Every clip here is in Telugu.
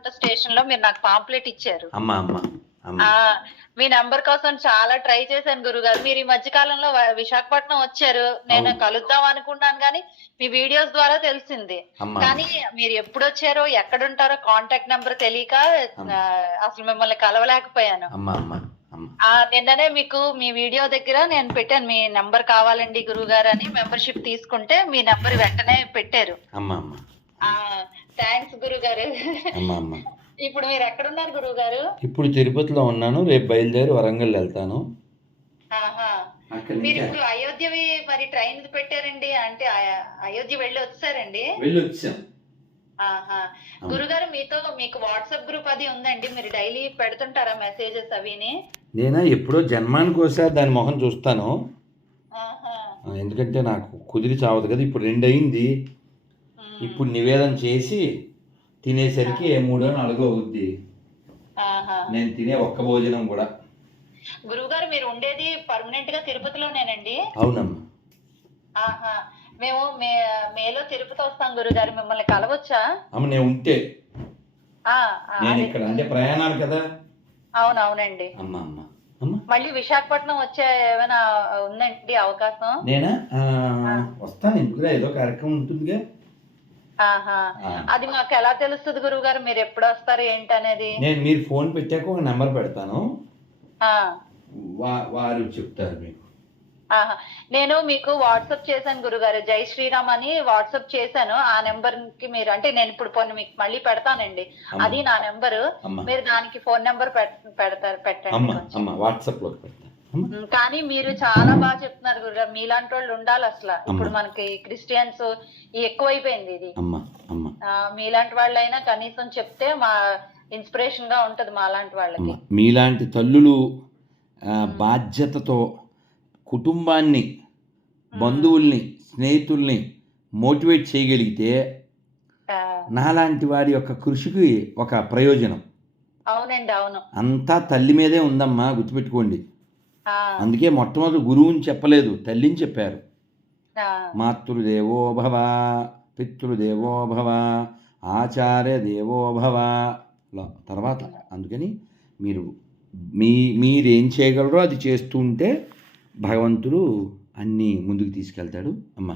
రేణిగుంట స్టేషన్ లో మీరు నాకు పాంప్లెట్ ఇచ్చారు. అమ్మా అమ్మా అమ్మా ఆ మీ నంబర్ కోసం చాలా ట్రై చేశాను గురుగారు. మీరు ఈ మధ్య కాలంలో విశాఖపట్నం వచ్చారు. నేను అవును. కలుద్దాం అనుకున్నాను కానీ మీ వీడియోస్ ద్వారా తెలిసింది. అమ్మా కానీ మీరు ఎప్పుడు వచ్చారో ఎక్కడుంటారో కాంటాక్ట్ నెంబర్ తెలియక అమ్మా అసలు మిమ్మల్ని కలవలేకపోయాను. అమ్మా అమ్మా అమ్మా నిన్ననే మీకు మీ వీడియో దగ్గర నేను పెట్టాను, మీ నంబర్ కావాలండి గురుగారు అని. మెంబర్షిప్ తీసుకుంటే మీ నంబర్ వెంటనే పెట్టారు. అమ్మా అమ్మా థ్యాంక్స్ గురుగారు. అమ్మా అమ్మా ఇప్పుడు మీరు ఎక్కడున్నారు గురుగారు? ఇప్పుడు తిరుపతిలో ఉన్నాను. రేపు బయలుదేరి వరంగల్ వెళ్తాను. ఆహా. అక్కడి మీరు నుంచి ఇప్పుడు అయోధ్యవి మరి ట్రైన్ పెట్టారండి, అంటే అయోధ్య వెళ్ళి వచ్చారండి? వెళ్ళి వచ్చాం. ఆహా. గురుగారు మీకు వాట్సాప్ గ్రూప్ అది ఉందండి? మీరు డైలీ పెడుతుంటారా మెసేజెస్ అవిని? నేనా ఎప్పుడో జన్మానికి ఒకసారి దాని మొహం చూస్తాను. ఆహా. ఎందుకంటే నాకు కుదిరి చావదు కదా. ఇప్పుడు 2 అయింది. ఇప్పుడు నివేదన చేసి తినేసరికి 3-4 అవుద్ది. నేను తినే ఒక్క భోజనం కూడా. గురువుగారు మీరు ఉండేది పర్మనెంట్ గా తిరుపతిలోనేనండి? అవునమ్మా. ఆహా. మేము మేలో తిరుపతి వస్తాం గురుగారు, మిమ్మల్ని కలవచ్చా? అమ్మ నేను ఉంటే నేను ఇక్కడ అంటే ప్రయాణాలు కదా. అవునవునండి. అమ్మా అమ్మా అమ్మా మళ్ళీ విశాఖపట్నం వచ్చే ఏమైనా ఉందండి అవకాశం? నేనా వస్తాను. ఎందుకురా, ఏదో కార్యక్రమం ఉంటుందిగా. అది మాకు ఎలా తెలుస్తుంది గురువు గారు మీరు ఎప్పుడు వస్తారు ఏంటి అనేది? నేను మీరు ఫోన్ పెట్టాక ఒక నెంబర్ పెడతాను, వారు చెప్తారు మీకు. నేను మీకు వాట్సాప్ చేశాను గురుగారు, జై శ్రీరామ్ అని వాట్సాప్ చేశాను. ఆ నెంబర్ కి మీరు, అంటే నేను ఇప్పుడు మీకు మళ్ళీ పెడతానండి, అది నా నెంబరు. మీరు దానికి ఫోన్ నెంబర్ పెట్టండి వాట్సాప్ లో. కానీ మీరు చాలా బాగా చెప్తున్నారు గురుగారు, మీలాంటి వాళ్ళు ఉండాలి అసలు. ఇప్పుడు మనకి క్రిస్టియన్స్ ఎక్కువైపోయింది ఇది. మీలాంటి వాళ్ళైనా కనీసం చెప్తే మా ఇన్స్పిరేషన్ గా ఉంటది మాలాంటి వాళ్ళకి. మీలాంటి తల్లులు బాధ్యతతో కుటుంబాన్ని, బంధువుల్ని, స్నేహితుల్ని మోటివేట్ చేయగలిగితే నాలాంటి వాడి యొక్క కృషికి ఒక ప్రయోజనం. అవునండి, అవును. అంతా తల్లి మీదే ఉందమ్మా, గుర్తుపెట్టుకోండి. అందుకే మొట్టమొదటి గురువుని చెప్పలేదు, తల్లిని చెప్పారు. మాతృదేవో భవ, పితృదేవో భవ, ఆచార్య దేవో భవ తర్వాత. అందుకని మీరేం చేయగలరో అది చేస్తూ ఉంటే భగవంతుడు అన్నీ ముందుకు తీసుకెళ్తాడు. అమ్మా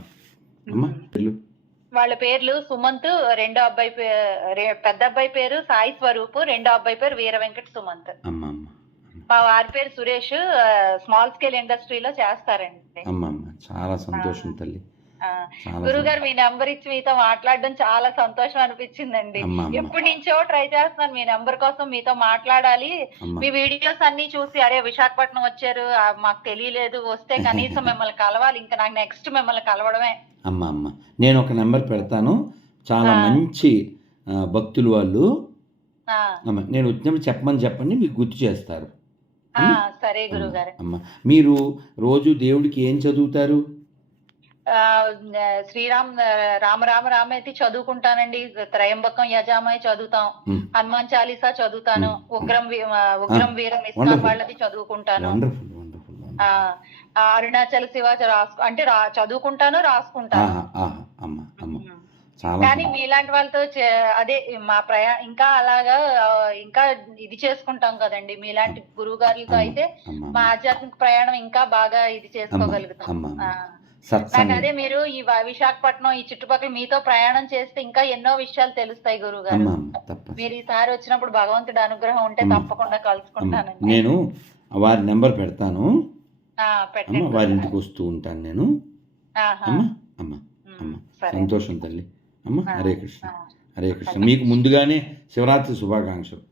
అమ్మా పేర్లు, వాళ్ళ పేర్లు సుమంత్, రెండో అబ్బాయి పెద్ద అబ్బాయి పేరు సాయి స్వరూప్, రెండో అబ్బాయి పేరు వీర వెంకట సుమంత్. అమ్మా అమ్మా మా వారి పేరు సురేష్, స్మాల్ స్కేల్ ఇండస్ట్రీలో చేస్తారండి. అమ్మా చాలా సంతోషం తల్లి. గురుగారు మీ నెంబర్ ఇచ్చి మీతో మాట్లాడడం చాలా సంతోషం అనిపించిందండి. ఎప్పటి నుంచో ట్రై చేస్తున్నాను మీ నెంబర్ కోసం, మీతో మాట్లాడాలి. మీ వీడియోస్ అన్ని చూసి అరే విశాఖపట్నం వచ్చారు మాకు తెలియలేదు, వస్తే కనీసం మిమ్మల్ని కలవాలి, ఇంకా నాకు నెక్స్ట్ మిమ్మల్ని కలవడమే. అమ్మా నేను ఒక నెంబర్ పెడతాను, చాలా మంచి భక్తులు వాళ్ళు. నేను వచ్చినప్పుడు చెప్పండి, మీకు గుర్తు చేస్తారు. సరే గురుగారు. అమ్మా మీరు రోజు దేవుడికి ఏం చదువుతారు? శ్రీరామ్ రామ రామ రామ అయితే చదువుకుంటానండి, త్రయంబకం యజామయ చదువుతాం, హనుమాన్ చాలీసా చదువుతాను, ఉగ్రం వీరం ఇస్లాం వాళ్ళది చదువుకుంటాను, అరుణాచల్ శివ అంటే చదువుకుంటాను, రాసుకుంటాను. కానీ మీలాంటి వాళ్ళతో అదే మా ఇంకా అలాగా ఇంకా ఇది చేసుకుంటాం కదండి. మీలాంటి గురువు గారులతో అయితే మా ఆధ్యాత్మిక ప్రయాణం ఇంకా బాగా ఇది చేసుకోగలుగుతాం. నాకు అదే మీరు ఈ విశాఖపట్నం ఈ చుట్టుపక్కల మీతో ప్రయాణం చేస్తే ఇంకా ఎన్నో విషయాలు తెలుస్తాయి గురువు గారు. మీరు ఈసారి వచ్చినప్పుడు భగవంతుడి అనుగ్రహం ఉంటే తప్పకుండా కలుసుకుంటానండి. నేను వారి నెంబర్ పెడతాను, వారి ఇంటికి వస్తూ ఉంటాను నేను. సంతోషం తల్లి. అమ్మ హరే కృష్ణ, హరే కృష్ణ. మీకు ముందుగానే శివరాత్రి శుభాకాంక్షలు.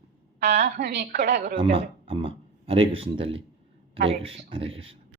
మీకు కూడా గురువు. అమ్మ హరే కృష్ణ తల్లి, హరే కృష్ణ, హరే కృష్ణ.